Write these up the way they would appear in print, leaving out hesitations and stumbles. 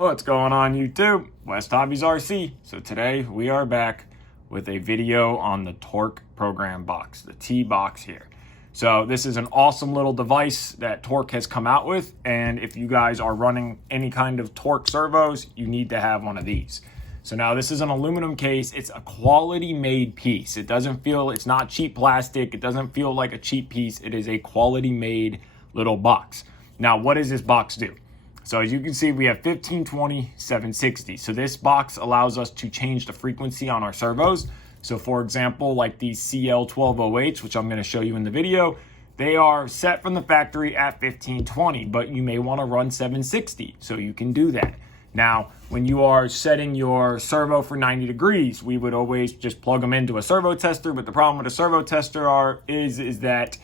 What's going on YouTube? Westhobbiesrc. So today we are back with a video on the TORQ program box, the Tbox here. So this is an awesome little device that TORQ has come out with, and if you guys are running any kind of TORQ servos, you need to have one of these. So now this is an aluminum case. It's a quality made piece. It's not cheap plastic. It doesn't feel like a cheap piece. It is a quality made little box. Now, what does this box do? So as you can see, we have 15, 20, 760. So this box allows us to change the frequency on our servos. So for example, like these CL1208s, which I'm going to show you in the video, they are set from the factory at 1520, but you may want to run 760. So you can do that. Now, when you are setting your servo for 90 degrees, we would always just plug them into a servo tester. But the problem with a servo tester is that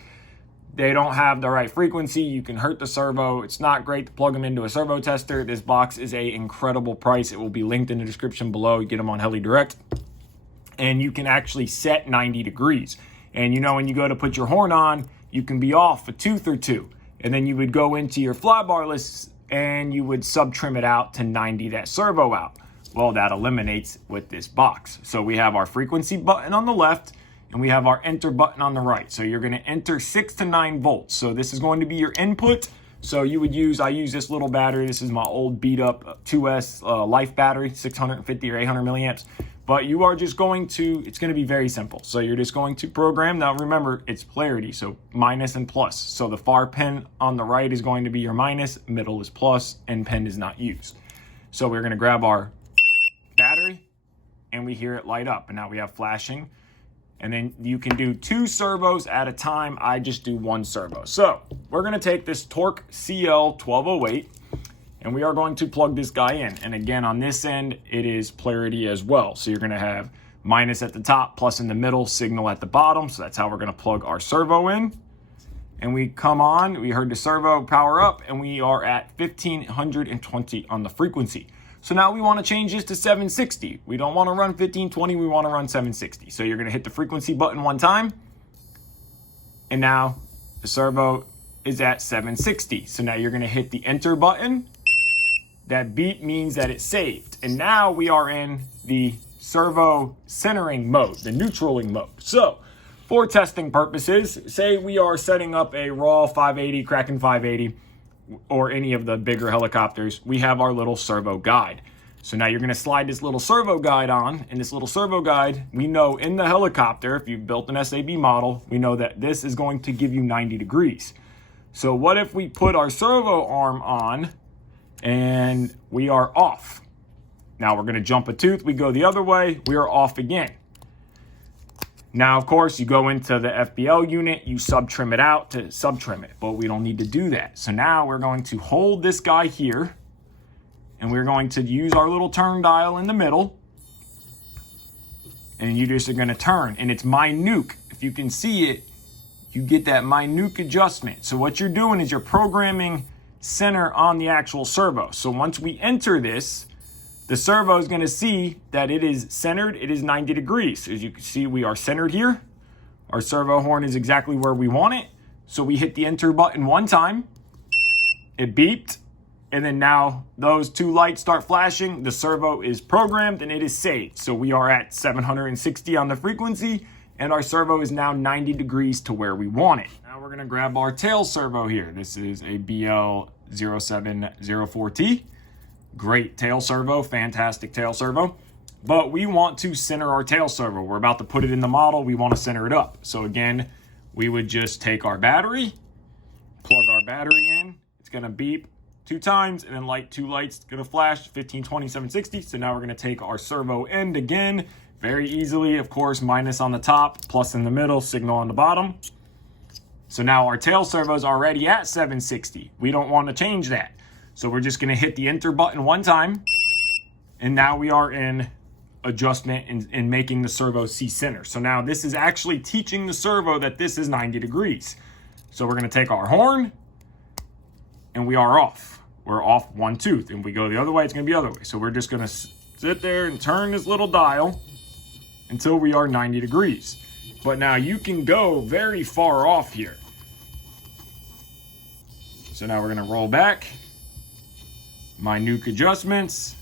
they don't have the right frequency. You can hurt the servo. It's not great to plug them into a servo tester. This box is an incredible price. It will be linked in the description below. You get them on Heli Direct. And you can actually set 90 degrees. And you know, when you go to put your horn on, you can be off a tooth or two. And then you would go into your flybar lists and you would sub-trim it out to 90 that servo out. Well, that eliminates with this box. So we have our frequency button on the left, and we have our enter button on the right. So you're gonna enter 6 to 9 volts. So this is going to be your input. So I use this little battery. This is my old beat up 2S life battery, 650 or 800 milliamps. But you are just it's gonna be very simple. So you're just going to program. Now remember, it's polarity, so minus and plus. So the far pin on the right is going to be your minus, middle is plus, and pen is not used. So we're gonna grab our battery and we hear it light up. And now we have flashing. And then you can do 2 servos at a time. I just do 1 servo. So we're gonna take this TORQ CL1208 and we are going to plug this guy in. And again, on this end, it is polarity as well. So you're gonna have minus at the top, plus in the middle, signal at the bottom. So that's how we're gonna plug our servo in. And we come on, we heard the servo power up, and we are at 1520 on the frequency. So now we want to change this to 760. We don't want to run 1520, we want to run 760. So you're going to hit the frequency button 1 time. And now the servo is at 760. So now you're going to hit the enter button. That beep means that it's saved. And now we are in the servo centering mode, the neutraling mode. So for testing purposes, say we are setting up a raw 580, Kraken 580, or any of the bigger helicopters, we have our little servo guide. So now you're going to slide this little servo guide on, and this little servo guide, we know in the helicopter, if you've built an SAB model, we know that this is going to give you 90 degrees. So what if we put our servo arm on and we are off? Now we're going to jump a tooth, we go the other way, we are off again. Now, of course, you go into the FBL unit, you sub-trim it out to sub-trim it, but we don't need to do that. So now we're going to hold this guy here, and we're going to use our little turn dial in the middle, and you just are going to turn, and it's minute. If you can see it, you get that minute adjustment. So what you're doing is you're programming center on the actual servo. So once we enter this, the servo is going to see that it is centered. It is 90 degrees. As you can see, we are centered here. Our servo horn is exactly where we want it. So we hit the enter button 1 time. It beeped. And then now those 2 lights start flashing. The servo is programmed and it is saved. So we are at 760 on the frequency. And our servo is now 90 degrees to where we want it. Now we're going to grab our tail servo here. This is a BL0704T. Great tail servo, fantastic tail servo. But we want to center our tail servo. We're about to put it in the model. We want to center it up. So again, we would just take our battery, plug our battery in. It's going to beep 2 times and then light 2 lights. It's going to flash 15, 20, 760. So now we're going to take our servo end again very easily. Of course, minus on the top, plus in the middle, signal on the bottom. So now our tail servo is already at 760. We don't want to change that. So we're just going to hit the enter button 1 time. And now we are in adjustment and making the servo see center. So now this is actually teaching the servo that this is 90 degrees. So we're going to take our horn and we are off. We're off 1 tooth. And if we go the other way, it's going to be the other way. So we're just going to sit there and turn this little dial until we are 90 degrees. But now you can go very far off here. So now we're going to roll back. my nuke adjustments.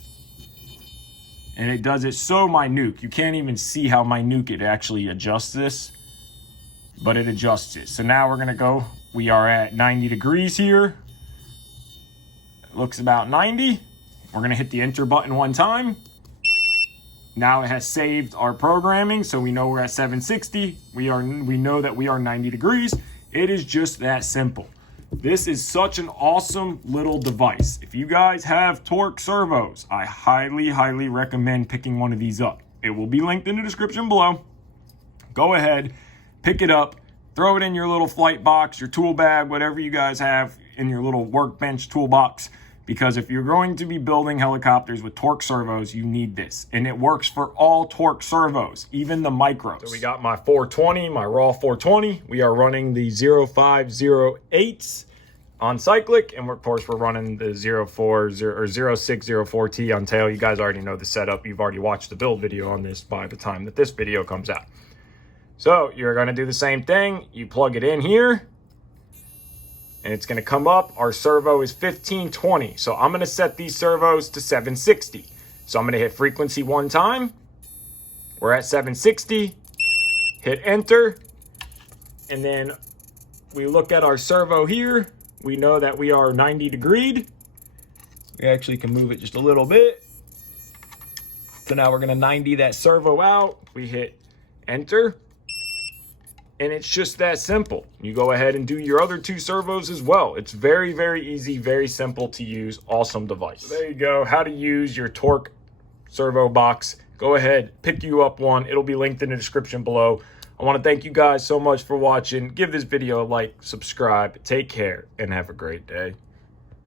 And it does it so minute. You can't even see how minute it actually adjusts this, but it adjusts it. So now we're gonna go, we are at 90 degrees here. It looks about 90. We're gonna hit the enter button one time. Now it has saved our programming, so we know we're at 760. We know that we are 90 degrees. It is just that simple. This is such an awesome little device. If you guys have Torq servos, I highly, highly recommend picking one of these up. It will be linked in the description below. Go ahead, pick it up, throw it in your little flight box, your tool bag, whatever you guys have in your little workbench toolbox. Because if you're going to be building helicopters with Torq servos, you need this. And it works for all Torq servos, even the micros. So we got my 420, my raw 420. We are running the 0508s on cyclic. And of course, we're running the 0604T on tail. You guys already know the setup. You've already watched the build video on this by the time that this video comes out. So you're gonna do the same thing. You plug it in here. And it's going to come up. Our servo is 1520. So I'm going to set these servos to 760. So I'm going to hit frequency one time. We're at 760. Hit enter. And then we look at our servo here. We know that we are 90 degreed. We actually can move it just a little bit. So now we're going to 90 that servo out. We hit enter. And it's just that simple. You go ahead and do your other two servos as well. It's very, very easy, very simple to use, awesome device. So there you go, how to use your Torq servo box. Go ahead, pick you up one. It'll be linked in the description below. I want to thank you guys so much for watching. Give this video a like, subscribe, take care, and have a great day.